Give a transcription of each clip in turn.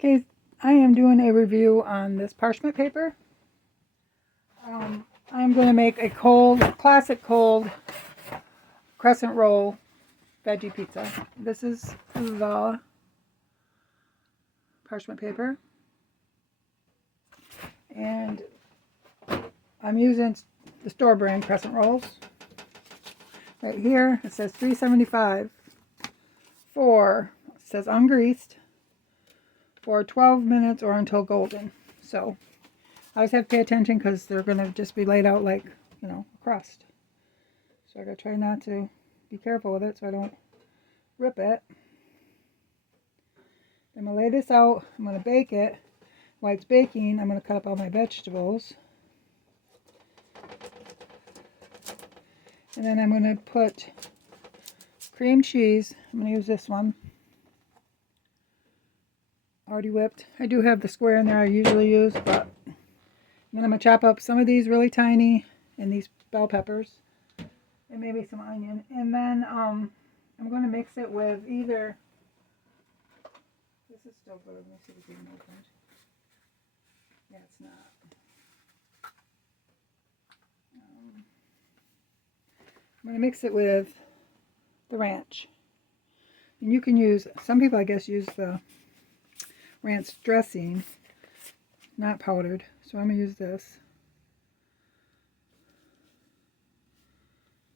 Okay, I am doing a review on this parchment paper. I'm going to make a classic cold crescent roll veggie pizza. This is the parchment paper. And I'm using the store brand crescent rolls. Right here it says $3.75 for, it says ungreased, for 12 minutes or until golden. So I always have to pay attention because they're going to just be laid out like, a crust. So I got to try not to be careful with it so I don't rip it. I'm going to lay this out. I'm going to bake it. While it's baking, I'm going to cut up all my vegetables. And then I'm going to put cream cheese. I'm going to use this one. Already whipped. I do have the square in there I usually use, but then I'm going to chop up some of these really tiny and these bell peppers and maybe some onion. And then I'm going to mix it with either, this is still good. Let me see if it's even opened. Yeah, it's not. I'm going to mix it with the ranch. And you can use, some people I guess use the ranch dressing, not powdered. So I'm going to use this.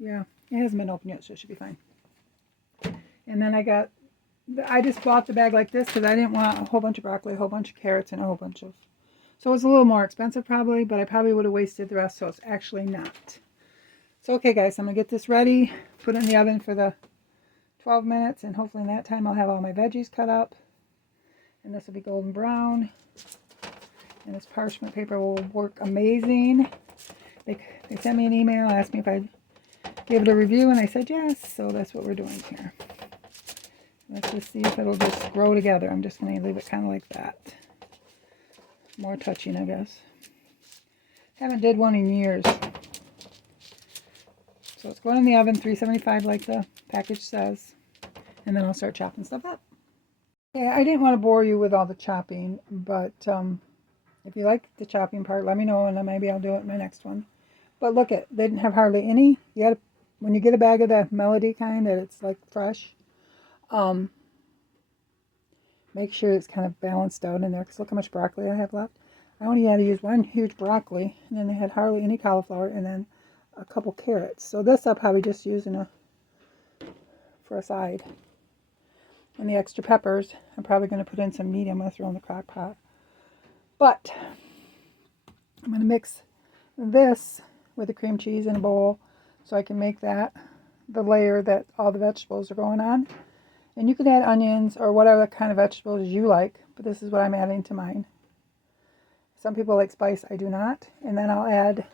Yeah, it hasn't been opened yet, so it should be fine. And then I just bought the bag like this because I didn't want a whole bunch of broccoli, a whole bunch of carrots, and a whole bunch of... So it's a little more expensive probably, but I probably would have wasted the rest, so it's actually not. So okay guys, I'm going to get this ready, put it in the oven for the 12 minutes, and hopefully in that time I'll have all my veggies cut up. And this will be golden brown. And this parchment paper will work amazing. They sent me an email, asked me if I'd give it a review, and I said yes, so that's what we're doing here. Let's just see if it'll just grow together. I'm just going to leave it kind of like that. More touching, I guess. Haven't did one in years. So it's going in the oven, 375 like the package says. And then I'll start chopping stuff up. Yeah, I didn't want to bore you with all the chopping, but if you like the chopping part, let me know, and then maybe I'll do it in my next one. But look, they didn't have hardly any. You gotta, when you get a bag of the Melody kind that it's like fresh, make sure it's kind of balanced out in there, because look how much broccoli I have left. I only had to use one huge broccoli, and then they had hardly any cauliflower, and then a couple carrots. So this I'll probably just use for a side. And the extra peppers, I'm probably going to put in some meat I'm going to throw in the crock pot. But I'm going to mix this with the cream cheese in a bowl so I can make that the layer that all the vegetables are going on. And you can add onions or whatever kind of vegetables you like, but this is what I'm adding to mine. Some people like spice, I do not. And then I'll add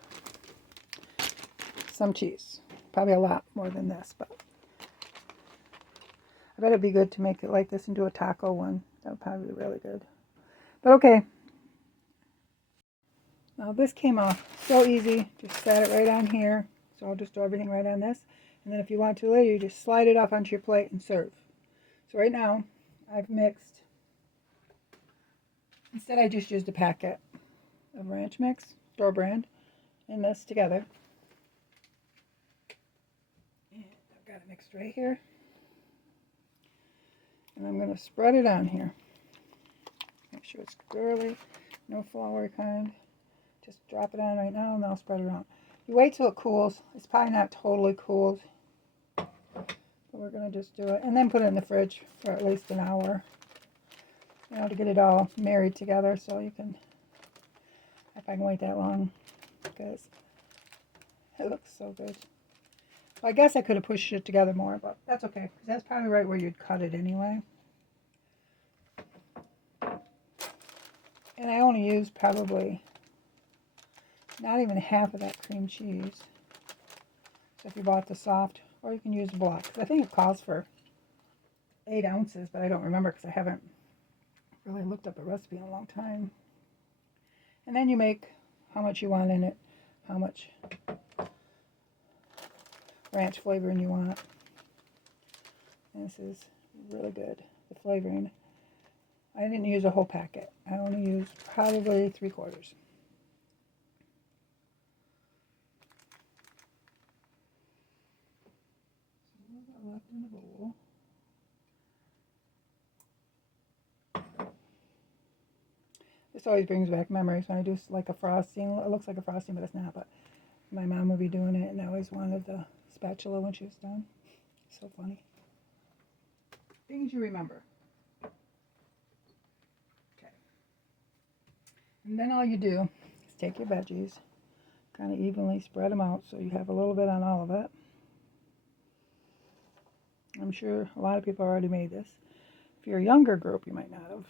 some cheese. Probably a lot more than this, but I bet it'd be good to make it like this and do a taco one. That would probably be really good. But okay. Now this came off so easy. Just set it right on here. So I'll just throw everything right on this. And then if you want to later, you just slide it off onto your plate and serve. So right now, I've mixed, instead I just used a packet of ranch mix, store brand, and this together. And I've got it mixed right here. And I'm going to spread it on here. Make sure it's girly, no flour kind. Just drop it on right now and then I'll spread it around. You wait till it cools. It's probably not totally cooled. But we're going to just do it. And then put it in the fridge for at least an hour. To get it all married together so you can, if I can wait that long, because it looks so good. Well, I guess I could have pushed it together more, but that's okay, because that's probably right where you'd cut it anyway. And I only used probably not even half of that cream cheese. So if you bought the soft, or you can use the block. I think it calls for 8 ounces, but I don't remember because I haven't really looked up a recipe in a long time. And then you make how much you want in it, how much ranch flavoring you want. And this is really good, the flavoring. I didn't use a whole packet. I only used probably 3/4. Left in the bowl. This always brings back memories when I do like a frosting. It looks like a frosting, but it's not. But my mom would be doing it, and I always wanted the spatula when she was done. So funny. Things you remember. Okay. And then all you do is take your veggies, kind of evenly spread them out so you have a little bit on all of it. I'm sure a lot of people already made this. If you're a younger group, you might not have.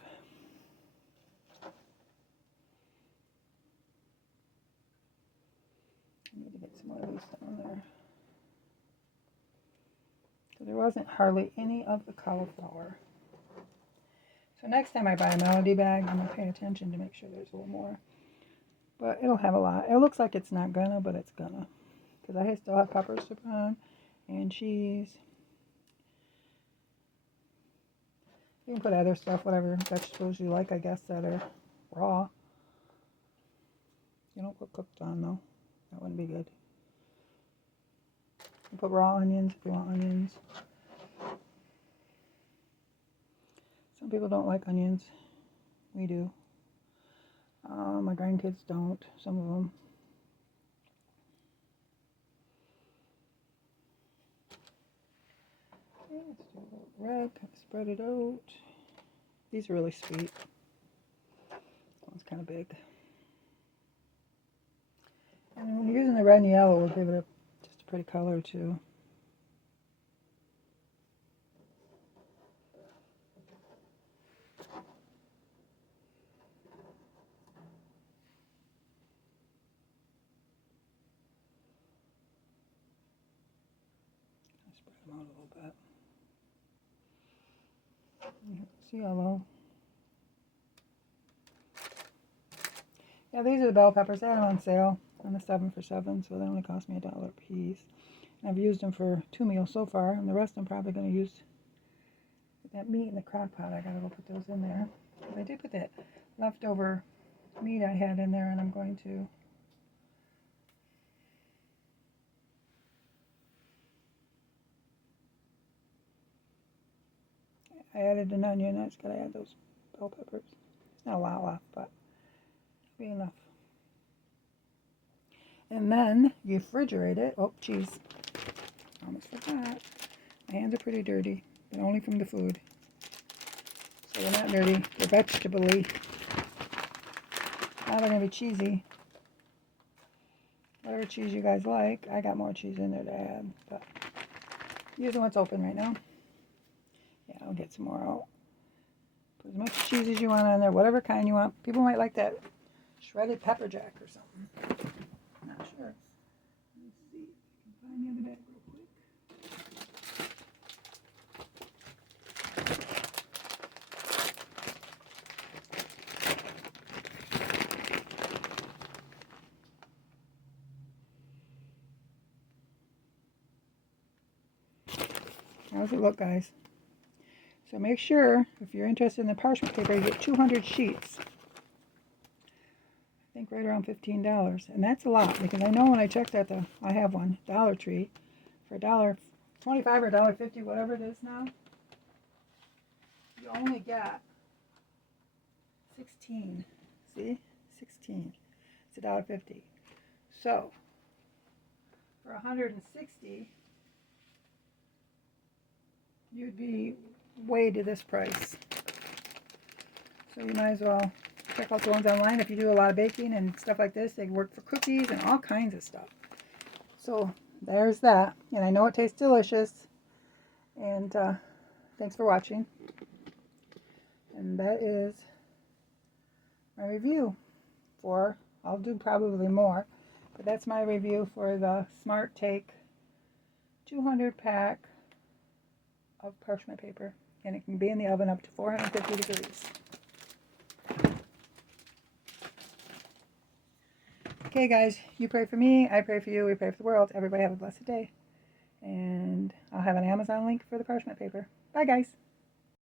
I need to get some more of these on there. So there wasn't hardly any of the cauliflower. So next time I buy a melody bag, I'm going to pay attention to make sure there's a little more. But it'll have a lot. It looks like it's not gonna, but it's gonna. Because I still have peppers to put on and cheese. You can put other stuff, whatever vegetables you like, I guess, that are raw. You don't put cooked on, though. That wouldn't be good. You put raw onions if you want onions. Some people don't like onions. We do. My grandkids don't. Some of them. Okay, let's do a little red. Kind of spread it out. These are really sweet. That one's kind of big. And when you're using the red and yellow, we'll give it just a pretty color too. Spread them out a little bit. It's yellow. Yeah, these are the bell peppers. They had them on sale on the 7 for 7, so they only cost me $1 a piece. And I've used them for 2 meals so far, and the rest I'm probably going to use that meat in the crock pot. I gotta go put those in there. I did put that leftover meat I had in there, and I'm going to I added an onion. I just gotta add those bell peppers. Not a lot left, but it'll be enough. And then you refrigerate it. Oh, cheese. Almost forgot. My hands are pretty dirty, but only from the food. So they're not dirty. They're vegetable-y. Now they're going to be cheesy. Whatever cheese you guys like. I got more cheese in there to add, but using what's open right now. Yeah, I'll get some more out. Put as much cheese as you want on there, whatever kind you want. People might like that shredded pepper jack or something. Not sure. Let's see. I can find the other bag real quick. How's it look, guys? So make sure, if you're interested in the parchment paper, you get 200 sheets. I think right around $15. And that's a lot, because I know when I checked at I have one, Dollar Tree, for $1.25 or $1.50, whatever it is now, you only get 16. See? 16. It's $1.50. So, for 160, you'd be way to this price. So you might as well check out the ones online. If you do a lot of baking and stuff like this, they work for cookies and all kinds of stuff. So there's that. And I know it tastes delicious. And thanks for watching. And that is my review for, I'll do probably more, but that's my review for the Smartake 200 pack of parchment paper, and it can be in the oven up to 450 degrees. Okay guys, you pray for me, I pray for you, we pray for the world. Everybody have a blessed day. And I'll have an Amazon link for the parchment paper. Bye guys.